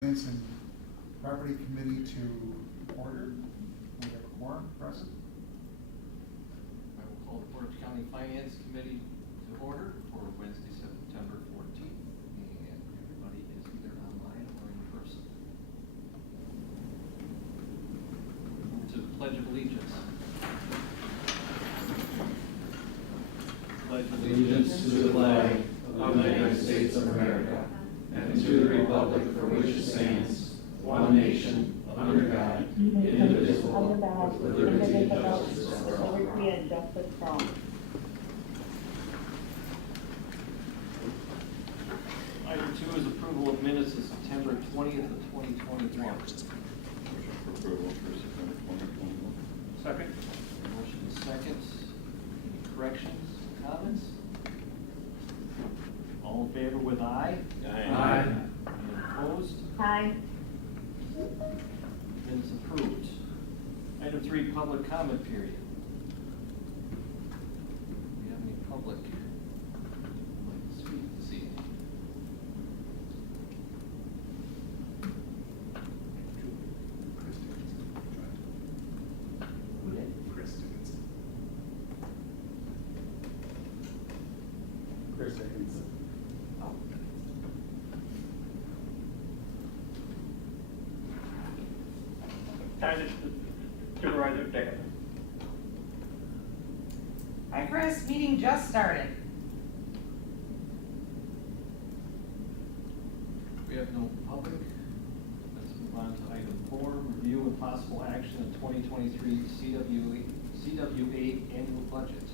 Finance and Property Committee to order. We have a quorum present. I will call the Portage County Finance Committee to order for Wednesday, September 14th. And everybody is either online or in person. We move to the Pledge of Allegiance. Pledge Allegiance to the flag of the United States of America and to the republic for which it stands, one nation, under God, indivisible, with liberty and justice for all. Liberty and justice for all. Item 2 is approval of minutes of September 20th of 2021. Motion for approval for September 2021. Second. Motion is second. Any corrections, comments? All in favor with aye? Aye. Any opposed? Aye. Minutes approved. Item 3, public comment period. Do we have any public who'd like to speak this evening? Who did? Chris Dickinson. Chris Dickinson. Oh. Supervisor Dickinson. Hi Chris, meeting just started. We have no public. Let's move on to item 4, review and possible action of 2023 CWA annual budget.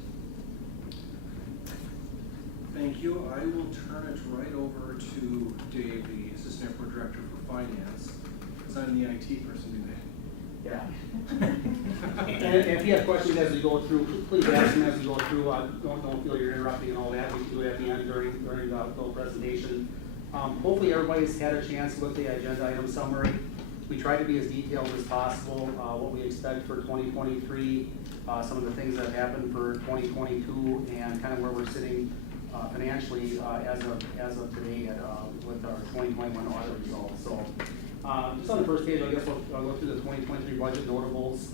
Thank you. I will turn it right over to Dave, the Assistant Airport Director for Finance, because I'm the IT person today. Yeah. And if you have questions as we go through, please ask them as we go through. Don't feel you're interrupting and all that. We can do it at the end during the whole presentation. Hopefully everybody's had a chance to look at the agenda item summary. We try to be as detailed as possible, what we expect for 2023, some of the things that happened for 2022, and kind of where we're sitting financially as of today with our 2021 audit results. So just on the first page, I guess I'll go through the 2023 budget notables.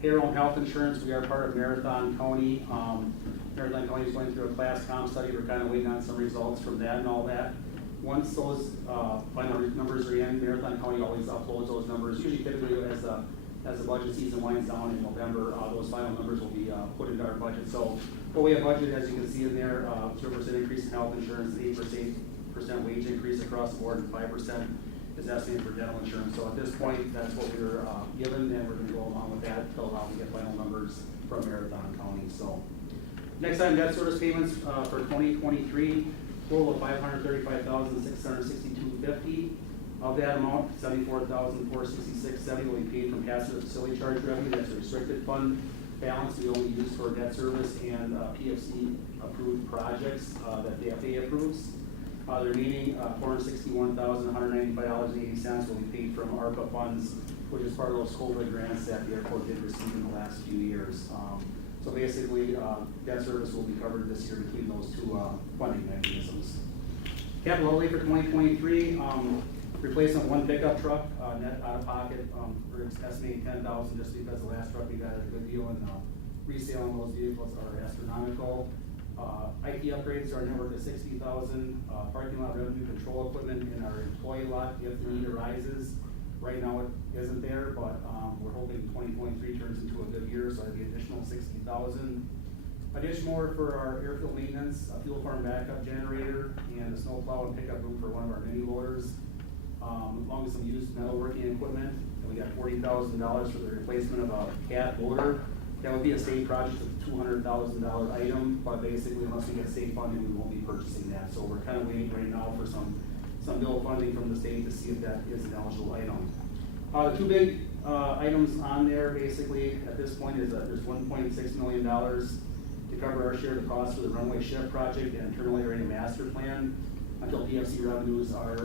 Payroll and health insurance, we are part of Marathon County. Marathon County is going through a class comp study. We're kind of waiting on some results from that and all that. Once those final numbers are in, Marathon County always uploads those numbers. Usually typically as the budget season winds down in November, those final numbers will be put into our budget. So what we have budgeted, as you can see in there, 0% increase in health insurance, 8% wage increase across the board, and 5% is estimated for dental insurance. So at this point, that's what we were given, and we're going to go along with that until we get final numbers from Marathon County. So next item, debt service payments for 2023, total of $535,662.50. Of that amount, $74,466.70 will be paid from passive facility charge revenue. That's a restricted fund balance we only use for debt service and PFC approved projects that the FAA approves. The remaining $461,195.80 will be paid from ARPA funds, which is part of those COVID grants that the airport did receive in the last few years. So basically, debt service will be covered this year between those two funding mechanisms. Capital outlay for 2023, replacement of one pickup truck, net out of pocket, we're estimating $10,000 just because the last truck we got at a good deal, and resale on those vehicles are astronomical. IT upgrades to our network is $60,000. Parking lot revenue control equipment in our employee lot if the need arises. Right now it isn't there, but we're hoping 2023 turns into a good year, so that'd be additional $60,000. Additional for our airfield maintenance, a fuel farm backup generator, and a snow plow and pickup room for one of our mini loaders. Along with some used metalworking equipment, and we got $40,000 for the replacement of a cat loader. That would be a state project of $200,000 item, but basically unless we get state funding, we won't be purchasing that. So we're kind of waiting right now for some bill funding from the state to see if that is an eligible item. The two big items on there basically at this point is there's $1.6 million to cover our share of the cost for the runway shift project and internal area master plan until PFC revenues are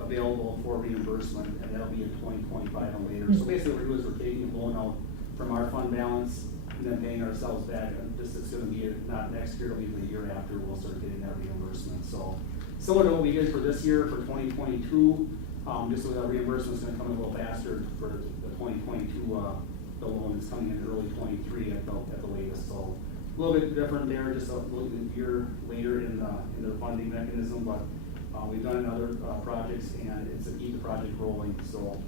available for reimbursement, and that'll be in 2025 and later. So basically what we're doing is we're taking a loan out from our fund balance and then paying ourselves back. And this is going to be not next year, it'll be the year after we'll start getting that reimbursement. So similar to what we did for this year for 2022, Just so that reimbursement's gonna come in a little faster for the 2022, the loan is coming in early 23 at the latest, so. A little bit different there, just a little year later in the funding mechanism, but, we've done in other, projects, and it's to keep the project rolling, so.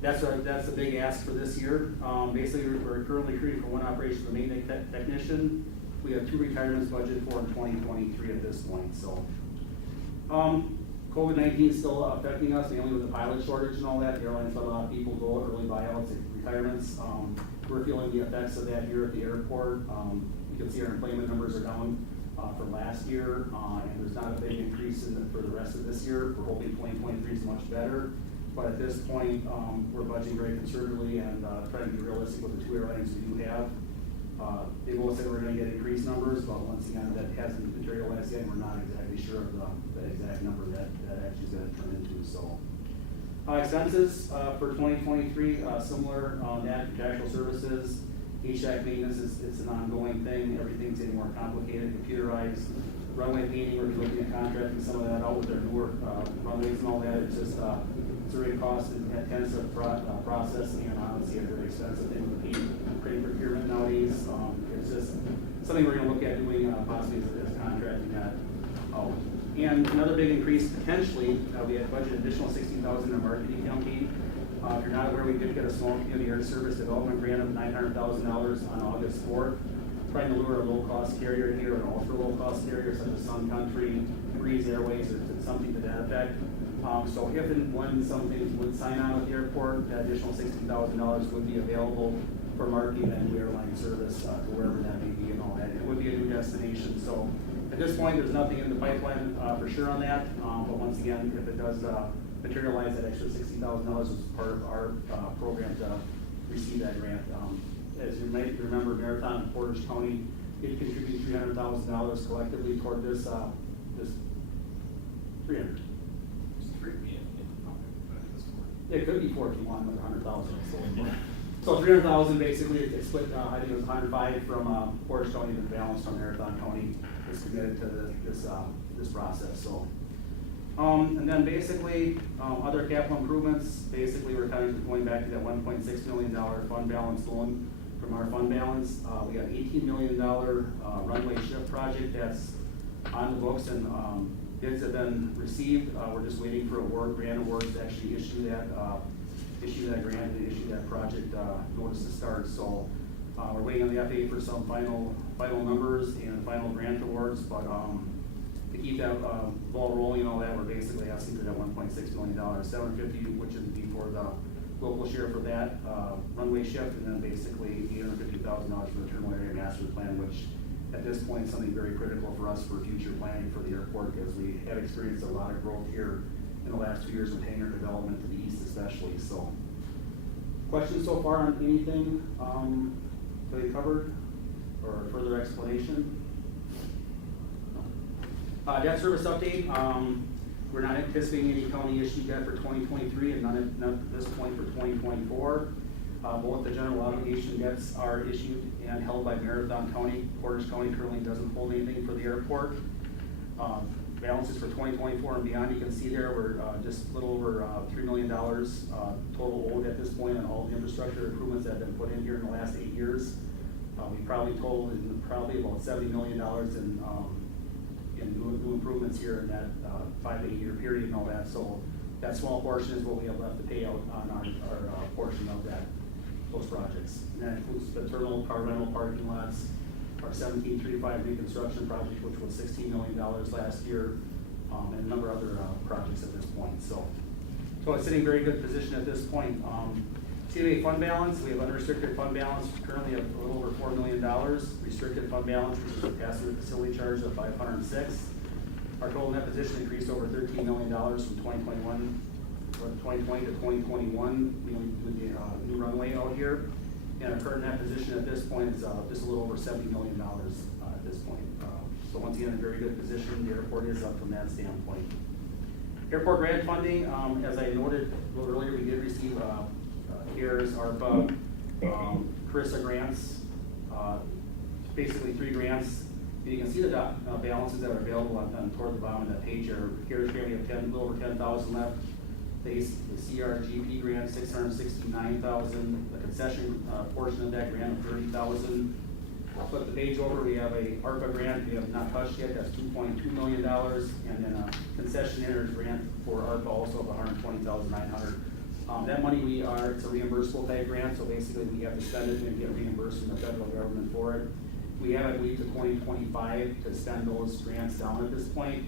That's a big ask for this year. Basically, we're currently recruiting for one operation for maintenance technician. We have 2 retirements budgeted for in 2023 at this point, so. COVID-19 is still affecting us, mainly with the pilot shortage and all that. The airlines let a lot of people go, early buyouts, retirements. We're feeling the effects of that here at the airport. You can see our employment numbers are down from last year, and there's not a big increase for the rest of this year. We're hoping 2023 is much better. But at this point, we're budgeting very conservatively and trying to be realistic with the 2 airlines we do have. They both said we're gonna get increased numbers, but once again, that hasn't materialized yet. We're not exactly sure of the exact number that actually is gonna turn into, so. Expenses for 2023, similar on that, contractual services, HVAC maintenance it's an ongoing thing. Everything's getting more complicated, computerized. Runway painting, we're looking at contracting some of that out with their newer runways and all that. It's just, it's a very cost intensive process, and honestly a very expensive thing with the paint procurement nowadays. It's just something we're gonna look at doing possibly as contracting that out. And another big increase potentially, we had budgeted additional $16,000 in a marketing campaign. If you're not aware, we did get a small community air service development grant of $900,000 on August 4th. Trying to lure a low-cost carrier here, an ultra-low-cost carrier such as Sun Country, Breeze Airways, or something to that effect. So if and when something would sign on with the airport, that additional $16,000 would be available for marketing and new airline service to wherever that may be and all that. It would be a new destination. So at this point, there's nothing in the pipeline for sure on that. But once again, if it does materialize, that extra $16,000 is part of our program to receive that grant. As you may remember, Marathon and Portage County did contribute $300,000 collectively toward this 300. It could be 4 if you want, with 100,000. So 300,000 basically, it's split, I think it was 105 from Portage County, and the balance from Marathon County is committed to this process, so. And then basically, other capital improvements, basically we're kind of going back to that $1.6 million fund balance loan from our fund balance. We got $18 million runway shift project that's on the books, and bids have been received. We're just waiting for grant awards to actually issue that grant and issue that project notice to start. So we're waiting on the FAA for some final numbers and final grant awards, but to keep that ball rolling and all that, we're basically asking for that $1.6 million, $750, which would be for the local share for that runway shift, and then basically $850,000 for the terminal area master plan, which at this point is something very critical for us for future planning for the airport, because we have experienced a lot of growth here in the last 2 years with hangar development to the east especially. So, questions so far on anything that we covered, or further explanation? Debt service update. We're not anticipating any county issue debt for 2023, and none at this point for 2024. Both the general obligation debts are issued and held by Marathon County. Portage County currently doesn't hold anything for the airport. Balances for 2024 and beyond, you can see there, we're just a little over $3 million total owed at this point on all the infrastructure improvements that have been put in here in the last 8 years. We probably totaled probably about $70 million in new improvements here in that 5 to 8 year period and all that. So that small portion is what we have left to pay out on our portion of those projects. And that includes the terminal, car rental, parking lots, our 1735 reconstruction project, which was $16 million last year, and a number of other projects at this point. So it's sitting in a very good position at this point. CWA fund balance, we have unrestricted fund balance currently of a little over $4 million. Restricted fund balance, which is a passenger facility charge of $506. Our total net position increased over $13 million from 2020 to 2021. We only did the new runway out here. And our current net position at this point is just a little over $70 million at this point. So once again, a very good position. The airport is up from that standpoint. Airport grant funding, as I noted a little earlier, we did receive CARES, ARPA, CRISA grants, basically 3 grants. You can see the balances that are available on toward the bottom of that page. Our CARES grant, we have a little over 10,000 left. the CRGP grant, $669,000, the concession, portion of that grant of $30,000. Flip the page over, we have a ARPA grant we have not touched yet, that's $2.2 million, and then a concessionaires grant for ARPA also of $120,900. That money it's a reimbursable type grant, so basically we have to spend it and get reimbursed from the federal government for it. We have, I believe, to 2025 to spend those grants down at this point.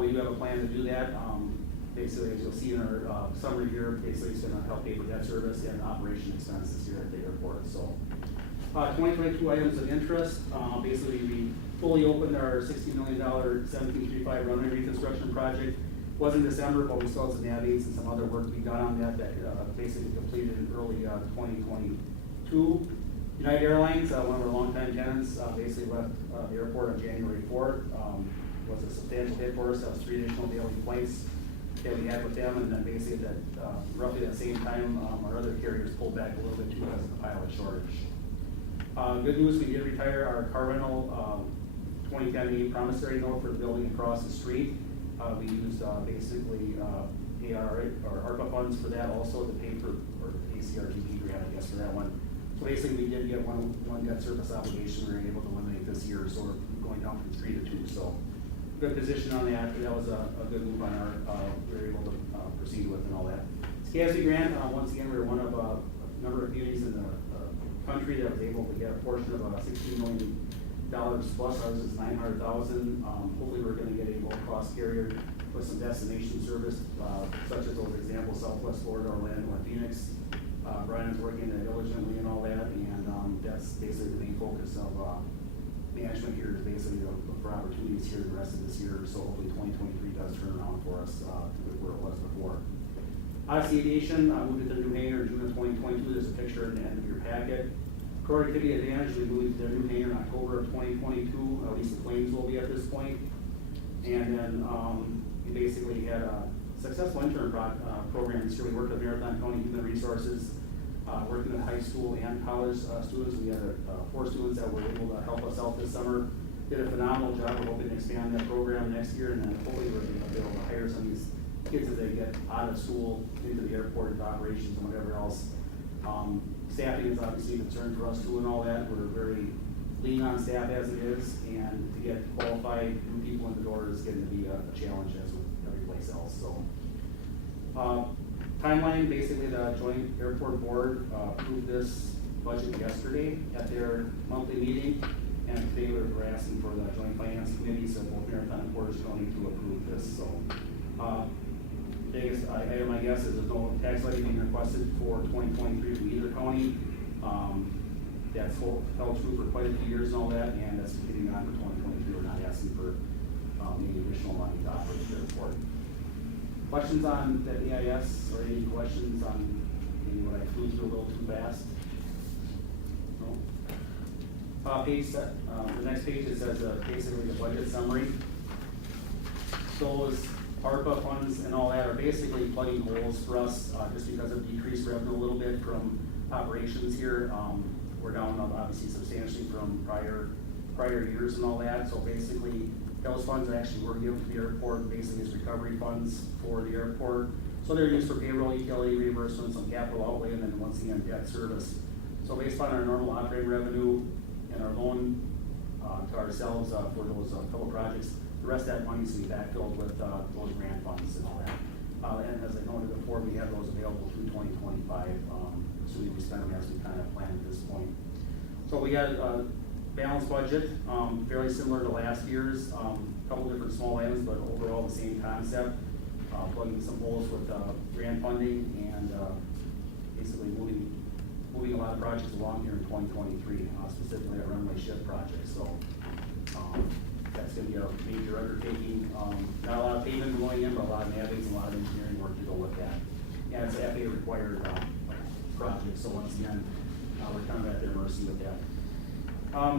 We do have a plan to do that. Basically, as you'll see in our summary here, basically it's gonna help pay for debt service and operation expenses here at the airport, so. 2022 items of interest, basically we fully opened our $60 million 1735 runway reconstruction project. Was in December, but we still have some navigates and some other work to be done on that basically completed in early 2022. United Airlines, one of our longtime tenants, basically left the airport on January 4th. Was a substantial hit for us. That was 3 additional daily flights that we had with them, and then basically at roughly that same time, our other carriers pulled back a little bit too because of the pilot shortage. Good news, we did retire our car rental 2010 promissory note for the building across the street. We used basically ARA or ARPA funds for that also to pay for, or ACRGP grant, I guess, for that one. So basically, we did get one debt service obligation we were able to eliminate this year, so we're going down from 3 to 2. So good position on that. That was a good move on our, we were able to proceed with and all that. SCASB grant, once again, we were one of a number of communities in the country that was able to get a portion of $16 million plus. Ours is $900,000. Hopefully, we're going to get a low-cost carrier with some destination service, such as those examples: Southwest Florida, Orlando, and Phoenix. Brian's working diligently and all that, and that's basically the main focus of management here, is basically to look for opportunities here the rest of this year. So hopefully 2023 does turn around for us to where it was before. Odyssey Aviation moved to their new hangar in June of 2022. There's a picture at the end of your packet. Productivity Advantage, we moved to their new hangar in October of 2022. At least the planes will be at this point. And then we basically had a successful intern program this year. We worked with Marathon County Human Resources, working with high school and college students. We had 4 students that were able to help us out this summer. Did a phenomenal job. We're hoping to expand that program next year, and then hopefully we're going to be able to hire some of these kids as they get out of school into the airport, into operations and whatever else. Staffing is obviously a concern for us too and all that. We're very lean on staff as it is, and to get qualified new people in the door is getting to be a challenge as with every place else. So, timeline, basically the Joint Airport Board approved this budget yesterday at their monthly meeting, and today we're asking for the Joint Finance Committees of both Marathon and Portage County to approve this. So, biggest item, I guess, is there's no tax levy being requested for 2023 from either county. That's held true for quite a few years and all that, and that's continuing on for 2023. We're not asking for any additional money to operate the airport. Questions on the EIS, or any questions on maybe what I flew through a little too fast? No? The next page, it says basically the budget summary. Those ARPA funds and all that are basically plugging holes for us, just because of decreased revenue a little bit from operations here. We're down obviously substantially from prior years and all that. So basically, those funds actually were given to the airport basically as recovery funds for the airport. So they're used for payroll, utility reimbursement, some capital outlay, and then once again debt service. So based on our normal operating revenue and our loan to ourselves for those couple projects, the rest of that money is to be backfilled with those grant funds and all that. And as I noted before, we have those available through 2025, assuming we spend them as we kind of planned at this point. So we got a balanced budget, fairly similar to last year's. Couple different small items, but overall the same concept. Plugging some holes with grant funding and basically moving a lot of projects along here in 2023, specifically our runway shift project. So that's going to be a major undertaking. Not a lot of pavement going in, but a lot of navigating, a lot of engineering work to go with that. And it's an FAA required project, so once again, we're kind of at their mercy with that.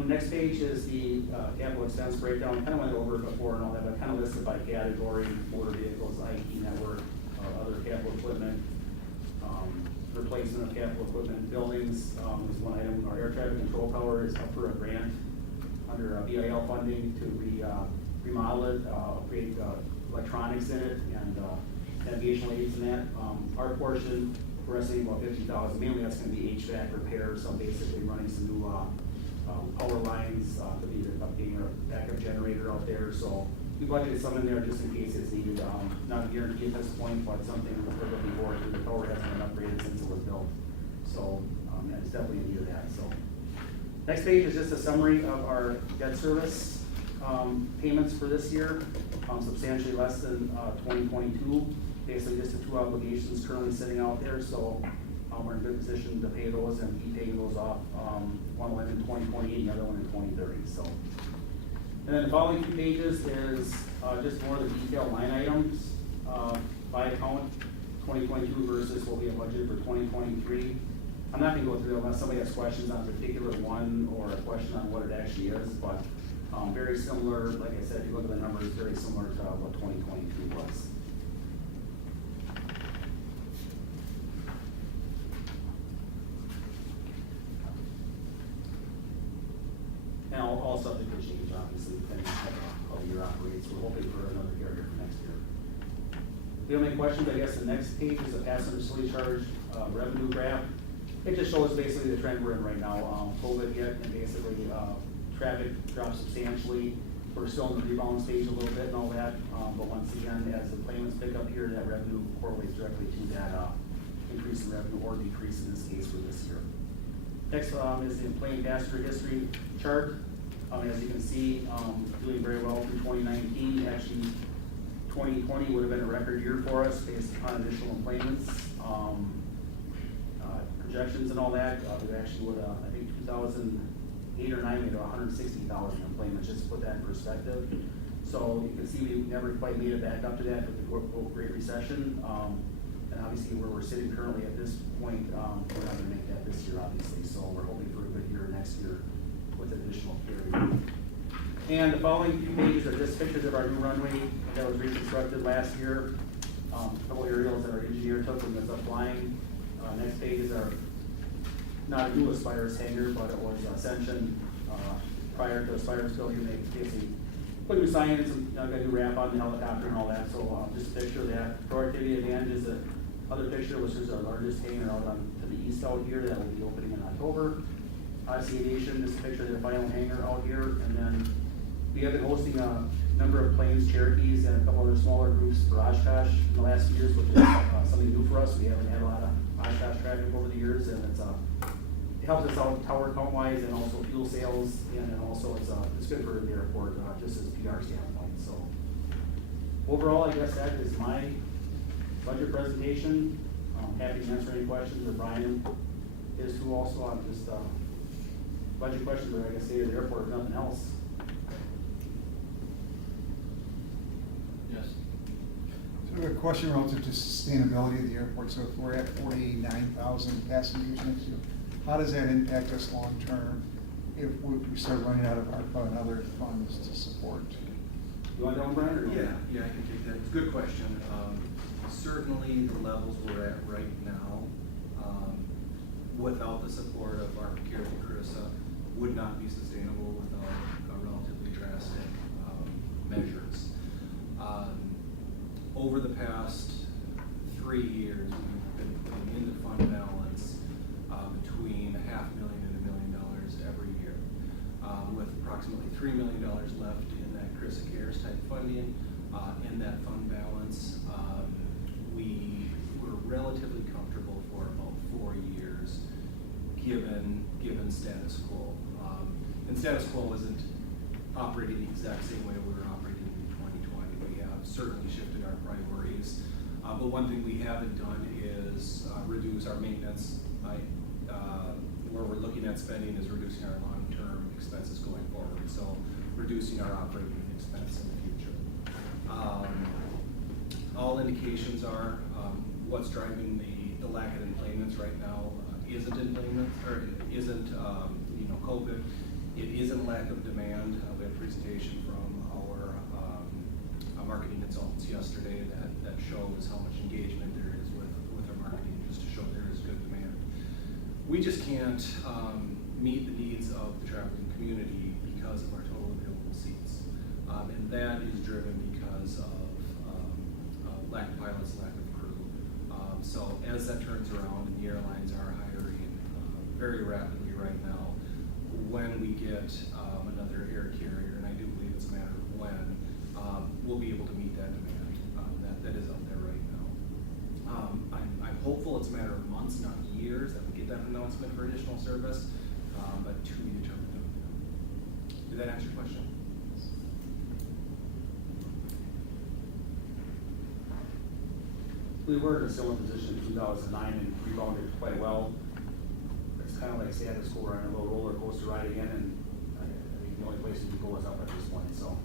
Next page is the capital expense breakdown. Kind of went over it before and all that, but kind of listed by category: motor vehicles, IT network, other capital equipment, replacement of capital equipment. Buildings is one item. Our air traffic control tower is up for a grant under BIL funding to remodel it, upgrade electronics in it, and navigational aids and that. Our portion, we're estimating about 50,000. Mainly that's gonna be HVAC repairs, so basically running some new, power lines, could be updating our backup generator out there, so we budgeted some in there just in case it's needed. Not a guarantee at this point, but something we're looking forward to. The tower hasn't been upgraded since it was built, so, and it's definitely in need of that, so. Next page is just a summary of our debt service, payments for this year, substantially less than, 2022. Basically just the two obligations currently sitting out there, so, we're in good position to pay those and be paying those off, one will end in 2028, and the other one in 2030, so. And then the following two pages is, just more of the detailed line items, by account, 2022 versus what we have budgeted for 2023. I'm not gonna go through it unless somebody has questions on a particular one or a question on what it actually is, but, very similar, like I said, if you look at the numbers, very similar to what 2022 was. And all subject to change, obviously, depending on how the year operates. We're hoping for another carrier for next year. If you have any questions, I guess the next page is a passenger facility charge revenue graph. It just shows basically the trend we're in right now. COVID hit and basically traffic dropped substantially. We're still in the rebound stage a little bit and all that, but once again, as the payments pick up here, that revenue correlates directly to that increase in revenue or decrease in this case for this year. Next is the plane passenger history chart. As you can see, doing very well through 2019. Actually, 2020 would have been a record year for us based upon additional enplanements, projections and all that. We actually would, I think 2008 or 9, we had 160,000 enplanements, just to put that in perspective. So you can see we never quite made it back up to that with the Great Recession. And obviously where we're sitting currently at this point, we're not gonna make that this year, obviously. So we're hoping for a good year next year with additional carrier. And the following few pages are just pictures of our new runway that was reconstructed last year. A couple aerials that our engineer took when it was up flying. Next page is our, not a new Aspirus hangar, but it was Ascension. Prior to Aspirus building, they basically put new science and got a new wrap on the helicopter and all that. So just a picture of that. Productivity advantage is the other picture, which is our largest hangar out on to the east out here that will be opening in October. Odyssey Aviation, just a picture of their final hangar out here, and then we have been hosting a number of planes, Cherokees, and a couple other smaller groups for Oshkosh in the last few years, which is something new for us. We haven't had a lot of Oshkosh traffic over the years, and it helps us out tower count wise and also fuel sales, and then also it's good for the airport, just as a PR standpoint. So overall, I guess that is my budget presentation. I'm happy to answer any questions, or Brian is too also on just budget questions, or I guess state of the airport, if nothing else. Yes. So I have a question relative to sustainability of the airport. So if we're at 49,000 passengers next year, how does that impact us long-term if we start running out of ARPA and other funds to support? You want that one, Brian, or? Yeah, I can take that. It's a good question. Certainly the levels we're at right now, without the support of our Carrier and Carissa, would not be sustainable without relatively drastic measures. Over the past 3 years, we've been putting in the fund balance between $500,000 and $1 million every year, with approximately $3 million left in that Carissa Cares type funding. In that fund balance, we were relatively comfortable for about 4 years, given status quo. And status quo isn't operating the exact same way we were operating in 2020. We have certainly shifted our priorities. But one thing we haven't done is reduce our maintenance. Where we're looking at spending is reducing our long-term expenses going forward. So reducing our operating expense in the future. All indications are what's driving the lack of enplanements right now isn't enplanements, or isn't COVID. It isn't lack of demand. We had a presentation from our marketing consultants yesterday that shows how much engagement there is with our marketing, just to show there is good demand. We just can't meet the needs of the traveling community because of our total available seats. And that is driven because of lack of pilots, lack of So as that turns around, and the airlines are hiring very rapidly right now, when we get another air carrier, and I do believe it's a matter of when, we'll be able to meet that demand that is out there right now. I'm hopeful it's a matter of months, not years, that we get that announcement for additional service, but to be determined. Did that answer your question? We were in a similar position in 2009 and rebounded quite well. It's kind of like stay at the school, we're on a little roller coaster ride again, and I think the only place we can go is up at this point, so.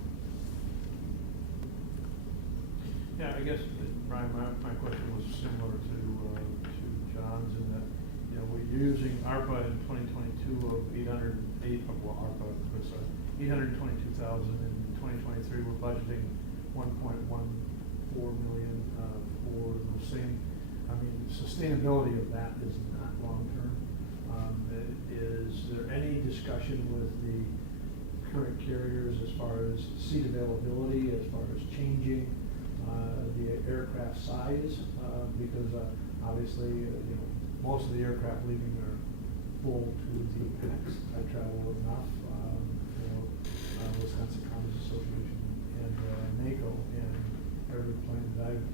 Yeah, I guess, Brian, my question was similar to John's in that, you know, we're using ARPA in 2022 of 802,000, in 2023, we're budgeting 1.14 million for the same. I mean, sustainability of that is not long-term. Is there any discussion with the current carriers as far as seat availability, as far as changing the aircraft size? Because obviously, you know, most of the aircraft leaving are full to the max. I travel enough, you know, Wisconsin Commons Association and NACO, and every plane that I've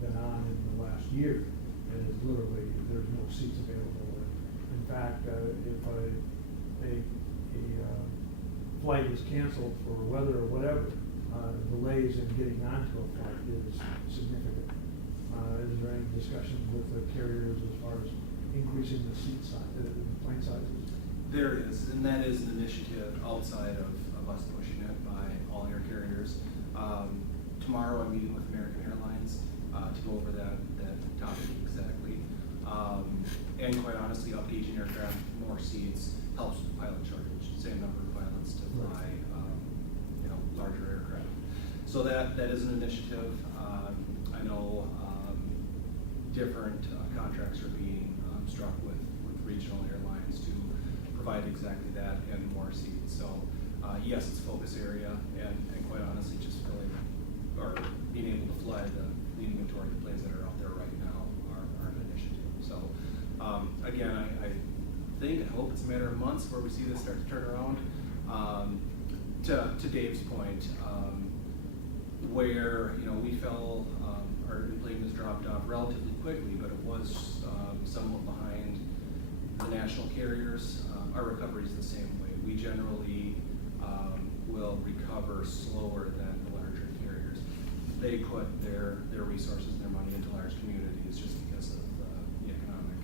been on in the last year is literally, there's no seats available. In fact, if a flight is canceled for weather or whatever, delays in getting onto a flight is significant. Is there any discussion with the carriers as far as increasing the seat size, the plane sizes? There is, and that is an initiative outside of us pushing it by all air carriers. Tomorrow I'm meeting with American Airlines to go over that topic exactly. And quite honestly, upgauging aircraft, more seats helps with the pilot shortage. Same number of pilots to fly, larger aircraft. So that is an initiative. I know different contracts are being struck with regional airlines to provide exactly that and more seats. So yes, it's a focus area, and quite honestly, just filling or being able to fly the inventory of planes that are out there right now are an initiative. So again, I think and hope it's a matter of months where we see this start to turn around. To Dave's point, where we fell, our plane was dropped off relatively quickly, but it was somewhat behind the national carriers. Our recovery is the same way. We generally will recover slower than the larger carriers. They put their resources and their money into large communities just because of the economic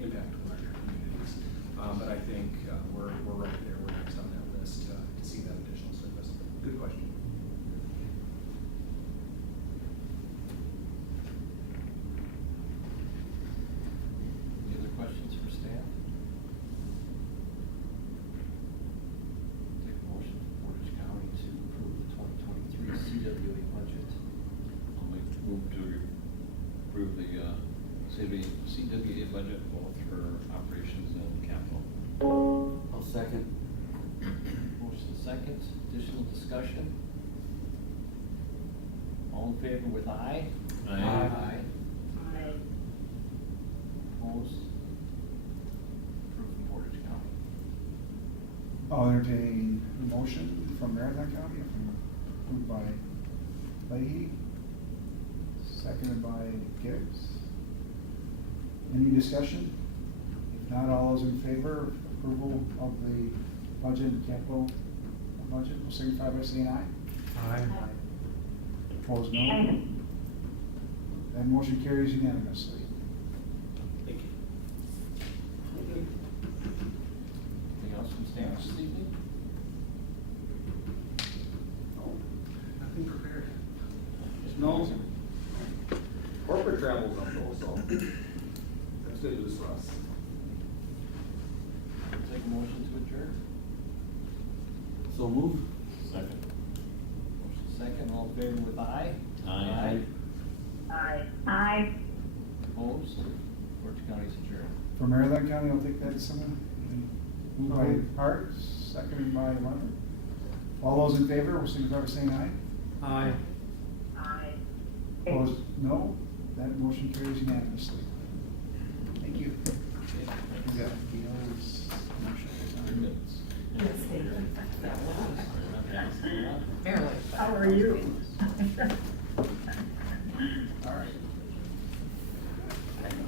impact of larger communities. But I think we're right there. We're next on that list to see that additional service. Good question. Any other questions for staff? Take a motion for Portage County to approve the 2023 CWA budget. I'll move to approve the CWA budget both for operations and capital. I'll second. Motion second. Additional discussion? All in favor with aye? Aye. Opposed? Approved from Portage County. I'll entertain a motion from Marathon County, moved by Leahy, seconded by Gibbs. Any discussion? If not, all those in favor of approval of the budget and capital budget will signify by saying aye. Aye. Opposed, no. That motion carries unanimously. Thank you. Anything else from staff this evening? Nothing prepared. No. Corporate travel's up though, so that's good news for us. Take a motion to adjourn. So move. Second. Motion second. All in favor with aye? Aye. Aye. Opposed? Portage County's adjourned. For Marathon County, I'll take that as someone. Moved by Hart, seconded by Leonard. All those in favor will signify by saying aye. Aye. Opposed, no. That motion carries unanimously. Thank you. Is that Gail's motion? Minutes. Yes, thank you. Barely. How are you?